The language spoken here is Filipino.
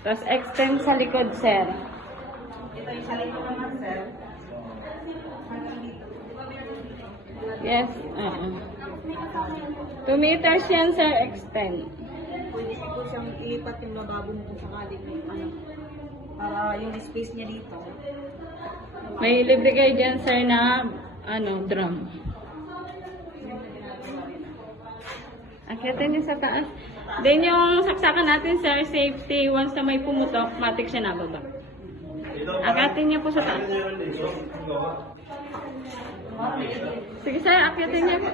Tapos extend sa likod, sir. Ito yung sa likod naman, sir. Yes. 2 meters yan, sir. Extend. Pwede po siyang ilipat yung lababo mo kung sakali may ano. Para yung space niya dito. May libre kayo dyan, sir, na drum. Akitin niyo sa taas. Then yung saksakan natin, sir, safety. Once na may pumutok, matik siya nababa. Akitin niyo po sa taas. Sige, sir, akitin niyo po.